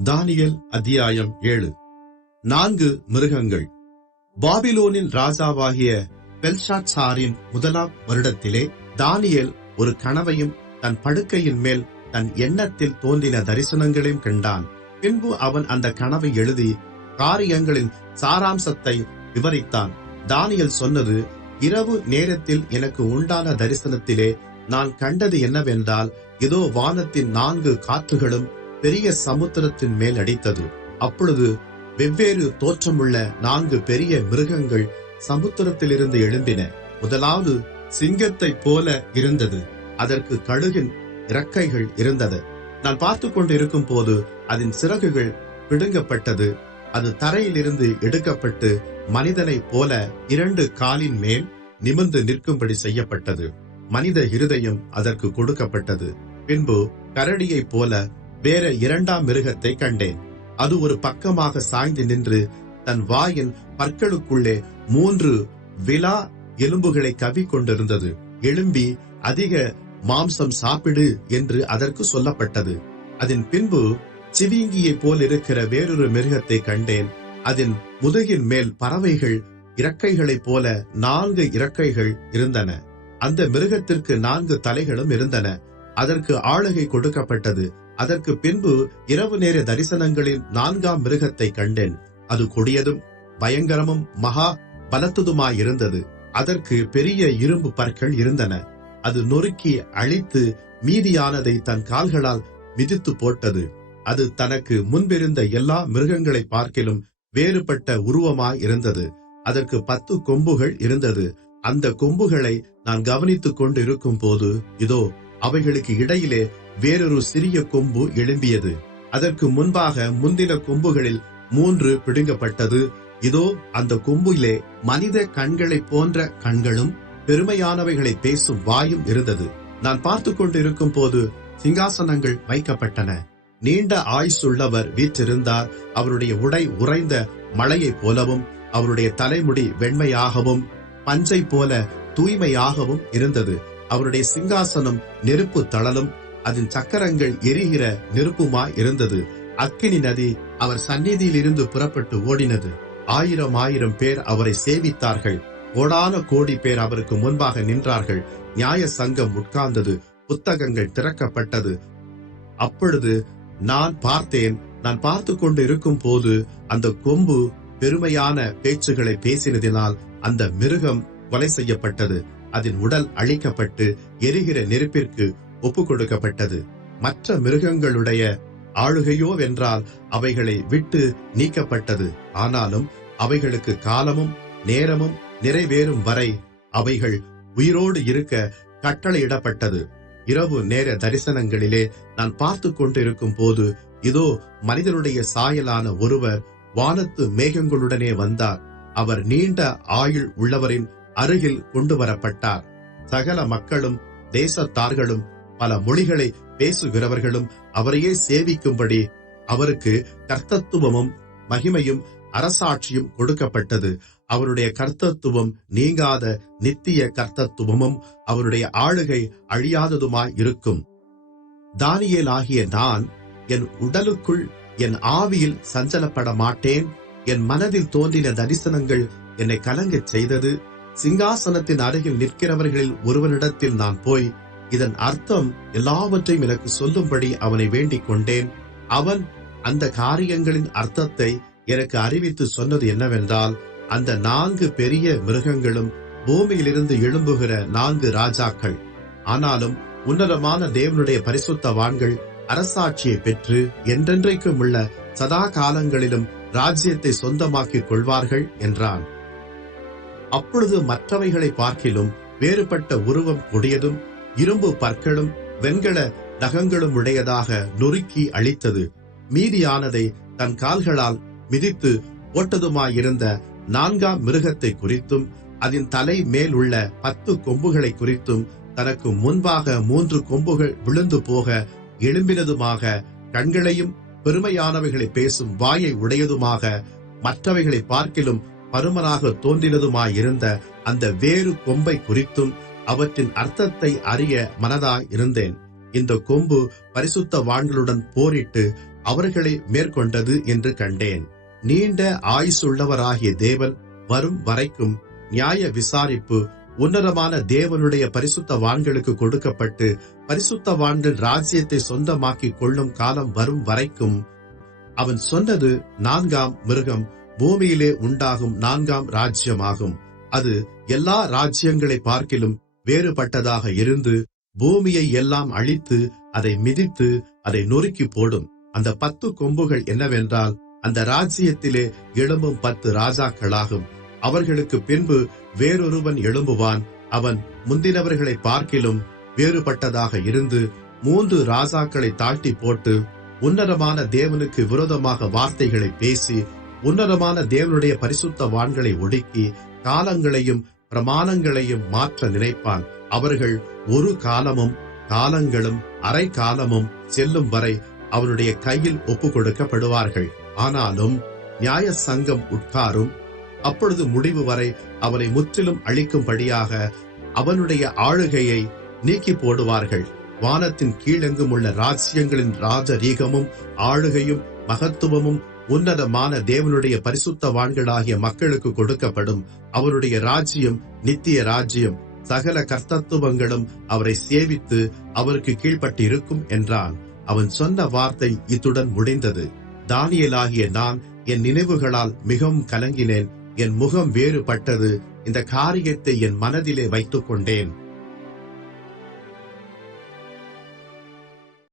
Daniel அத்தியாயம் ஏழு. நான்கு மிருகங்கள். பாபிலோனின் ராஜாவாகிய பெல்ஷாட்சாரின் முதலாம் வருடத்திலே தானியேல் ஒரு கனவையும் தன் படுக்கையின் மேல் தன் எண்ணத்தில் தோன்றின தரிசனங்களையும் கண்டான். பின்பு அவன் அந்த கனவை எழுதி காரியங்களின் சாராம்சத்தை விவரித்தான். தானியல் சொன்னது இரவு நேரத்தில் எனக்கு உண்டான தரிசனத்திலே நான் கண்டது என்னவென்றால் இதோ வானத்தின் நான்கு காற்றுகளும் பெரிய சமுத்திரத்தின் மேல் அடித்தது. அப்பொழுது வெவ்வேறு தோற்றமுள்ள நான்கு பெரிய மிருகங்கள் சமுத்திரத்திலிருந்து எழும்பின. முதலாவது சிங்கத்தைப் போல இருந்தது. அதற்கு கழுகின் இறக்கைகள் இருந்தது. நான் பார்த்து கொண்டிருக்கும் போது அதன் சிறகுகள் பிடுங்கப்பட்டது. அது தரையிலிருந்து எடுக்கப்பட்டு மனிதனைப் போல இரண்டு காலின் மேல் நிமிர்ந்து நிற்கும்படி செய்யப்பட்டது. மனித இருதயம் அதற்கு கொடுக்கப்பட்டது. பின்பு கரடியைப் போல வேற இரண்டாம் மிருகத்தை கண்டேன். அது ஒரு பக்கமாக சாய்ந்து நின்று தன் வாயின் பற்களுக்குள்ளே மூன்று விலா எலும்புகளை கவி கொண்டிருந்தது எழும்பி அதிக மாம்சம் சாப்பிடு என்று அதற்கு சொல்லப்பட்டது. அதன் பின்பு சிவிங்கியைப் போல் இருக்கிற வேறொரு மிருகத்தை கண்டேன். அதன் முதுகின் மேல் பறவைகள் இறக்கைகளைப் போல நான்கு இறக்கைகள் இருந்தன. அந்த மிருகத்திற்கு நான்கு தலைகளும் இருந்தன. அதற்கு ஆளுகை கொடுக்கப்பட்டது. அதற்கு பின்பு இரவு நேர தரிசனங்களில் நான்காம் மிருகத்தை கண்டேன். அது கொடியதும் பயங்கரமும் மகா பலத்ததுமாயிருந்தது. அதற்கு பெரிய இரும்பு பற்கள் இருந்தன. அது நொறுக்கி அழித்து மீதியானதை தன் கால்களால் மிதித்து போட்டது. அது தனக்கு முன்பிருந்த எல்லா மிருகங்களை பார்க்கிலும் வேறுபட்ட உருவமாயிருந்தது. அதற்கு பத்து கொம்புகள் இருந்தது. அந்த கொம்புகளை நான் கவனித்துக் கொண்டிருக்கும் போது இதோ அவைகளுக்கு இடையிலே வேறொரு சிறிய கொம்பு எழும்பியது. அதற்கு முன்பாக முந்தின கொம்புகளில் மூன்று பிடுங்கப்பட்டது. இதோ அந்த கொம்பிலே மனித கண்களைப் போன்ற கண்களும் பெருமையானவைகளை பேசும் வாயும் இருந்தது. நான் பார்த்து கொண்டிருக்கும் போது சிங்காசனங்கள் வைக்கப்பட்டன. நீண்ட ஆயுசுள்ளவர் வீற்றிருந்தார். அவருடைய உடை உறைந்த மழையைப் போலவும் அவருடைய தலைமுடி வெண்மையாகவும் பஞ்சை போல தூய்மையாகவும் இருந்தது. அவருடைய சிங்காசனம் நெருப்பு தளலும் அதன் சக்கரங்கள் எரிகிற நெருப்புமாய் இருந்தது. அக்கினி நதி அவர் சந்நிதியில் இருந்து புறப்பட்டு ஓடினது. ஆயிரம் ஆயிரம் பேர் அவரை சேவித்தார்கள். கோடான கோடி பேர் அவருக்கு முன்பாக நின்றார்கள். நியாய சங்கம் உட்கார்ந்தது. புத்தகங்கள் திறக்கப்பட்டது. அப்பொழுது நான் பார்த்தேன். நான் பார்த்து கொண்டு இருக்கும் போது அந்த கொம்பு பெருமையான பேச்சுகளை பேசினதினால் அந்த மிருகம் கொலை செய்யப்பட்டது. அதன் உடல் அழிக்கப்பட்டு எரிகிற நெருப்பிற்கு ஒப்பு கொடுக்கப்பட்டது மற்ற மிருகங்களுடைய ஆளுகையோ வென்றால் அவைகளை விட்டு நீக்கப்பட்டது. ஆனாலும் அவைகளுக்கு காலமும் நேரமும் நிறைவேறும் வரை அவைகள் உயிரோடு இருக்க கட்டளையிடப்பட்டது. இரவு நேர தரிசனங்களிலே நான் பார்த்து கொண்டிருக்கும் போது இதோ மனிதனுடைய சாயலான ஒருவர் வானத்து மேகங்களுடனே வந்தார். அவர் நீண்ட ஆயுள் உள்ளவரின் அருகில் கொண்டு வரப்பட்டார் சகல மக்களும் தேசத்தார்களும் பல மொழிகளை பேசுகிறவர்களும் அவரையே சேவிக்கும்படி அவருக்கு கர்த்தத்துவமும் மகிமையும் அரசாட்சியும் கொடுக்கப்பட்டது. அவருடைய கர்த்தத்துவம் நீங்காத நித்திய கர்த்தத்துவமும் அவருடைய ஆளுகை அழியாததுமாய் இருக்கும். தானியலாகிய ஆகிய நான் என் உடலுக்குள் என் ஆவியில் சஞ்சலப்பட மாட்டேன் என் மனதில் தோன்றின தரிசனங்கள் என்னை கலங்கச் செய்தது. சிங்காசனத்தின் அருகில் நிற்கிறவர்களில் ஒருவனிடத்தில் நான் போய் இதன் அர்த்தம் எல்லாவற்றையும் எனக்கு சொல்லும்படி அவனை வேண்டிக் கொண்டேன். அவன் அந்த காரியங்களின் அர்த்தத்தை எனக்கு அறிவித்து சொன்னது என்னவென்றால் அந்த நான்கு பெரிய மிருகங்களும் பூமியிலிருந்து எழும்புகிற நான்கு ராஜாக்கள். ஆனாலும் உன்னதமான தேவனுடைய பரிசுத்தவான்கள் அரசாட்சியை பெற்று என்றென்றைக்கும் உள்ள சதா காலங்களிலும் ராஜ்யத்தை சொந்தமாக்கிக் கொள்வார்கள் என்றான். அப்பொழுது மற்றவைகளை பார்க்கிலும் வேறுபட்ட உருவம் கொடியதும் இரும்பு பற்களும் வெண்கல நகங்களும் உடையதாக நொறுக்கி அழித்தது. மீதியானதை தன் கால்களால் மிதித்து ஓட்டதுமாயிருந்த நான்காம் மிருகத்தை குறித்தும் அதன் தலை மேல் உள்ள பத்து கொம்புகளை குறித்தும் தனக்கு முன்பாக மூன்று கொம்புகள் விழுந்து போக எழும்பினதுமாக கண்களையும் பெருமையானவைகளை பேசும் வாயை உடையதுமாக மற்றவைகளை பார்க்கிலும் பருமனாக தோன்றினதுமாயிருந்த அந்த வேறு கொம்பை குறித்தும் அவற்றின் அர்த்தத்தை அறிய மனதாயிருந்தேன். இந்த கொம்பு பரிசுத்த வான்களுடன் போரிட்டு அவர்களை மேற்கொண்டது என்று கண்டேன். நீண்ட ஆயுசுள்ளவராகிய தேவன் வரும் வரைக்கும் நியாய விசாரிப்பு உன்னதமான தேவனுடைய பரிசுத்தவான்களுக்கு கொடுக்கப்பட்டு பரிசுத்தவான்கள் ராஜ்யத்தை சொந்தமாக்கிக் கொள்ளும் காலம் வரும் வரைக்கும் அவன் சொன்னது நான்காம் மிருகம் பூமியிலே உண்டாகும் நான்காம் ராஜ்யமாகும். அது எல்லா ராஜ்யங்களை பார்க்கிலும் வேறுபட்டதாக இருந்து பூமியை எல்லாம் அழித்து அதை மிதித்து அதை நொறுக்கி போடும். அந்த பத்து கொம்புகள் என்னவென்றால் அந்த ராஜ்யத்திலே எழும்பும் பத்து ராஜாக்களாகும். அவர்களுக்கு பின்பு வேறொருவன் எழும்புவான். அவன் முந்தினவர்களை பார்க்கிலும் வேறுபட்டதாக இருந்து மூன்று ராஜாக்களை தாழ்த்தி போட்டு உன்னதமான தேவனுக்கு விரோதமாக வார்த்தைகளை பேசி உன்னதமான தேவனுடைய பரிசுத்தவான்களை ஒடுக்கி காலங்களையும் பிரமாணங்களையும் மாற்ற நினைப்பான். அவர்கள் ஒரு காலமும் காலங்களும் அரை காலமும் செல்லும் வரை அவனுடைய கையில் ஒப்பு கொடுக்கப்படுவார்கள் ஆனாலும் நியாய சங்கம் உட்காரும். அப்பொழுது முடிவு வரை அவனை முற்றிலும் அழிக்கும்படியாக அவனுடைய ஆளுகையை நீக்கி போடுவார்கள். வானத்தின் கீழெங்கும் உள்ள ராஜ்யங்களின் ராஜரீகமும் ஆளுகையும் மகத்துவமும் உன்னதமான தேவனுடைய பரிசுத்தவான்களாகிய மக்களுக்கு கொடுக்கப்படும் அவருடைய ராஜ்யம் நித்திய ராஜ்யம் சகல கர்த்தத்துவங்களும் அவரை சேவித்து அவருக்கு கீழ்ப்பட்டிருக்கும் என்றான். அவன் சொன்ன வார்த்தை இத்துடன் முடிந்தது. தானியலாகிய நான் என் நினைவுகளால் மிகவும் கலங்கினேன் என் முகம் வேறுபட்டது இந்த காரியத்தை என் மனதிலே வைத்துக் கொண்டேன்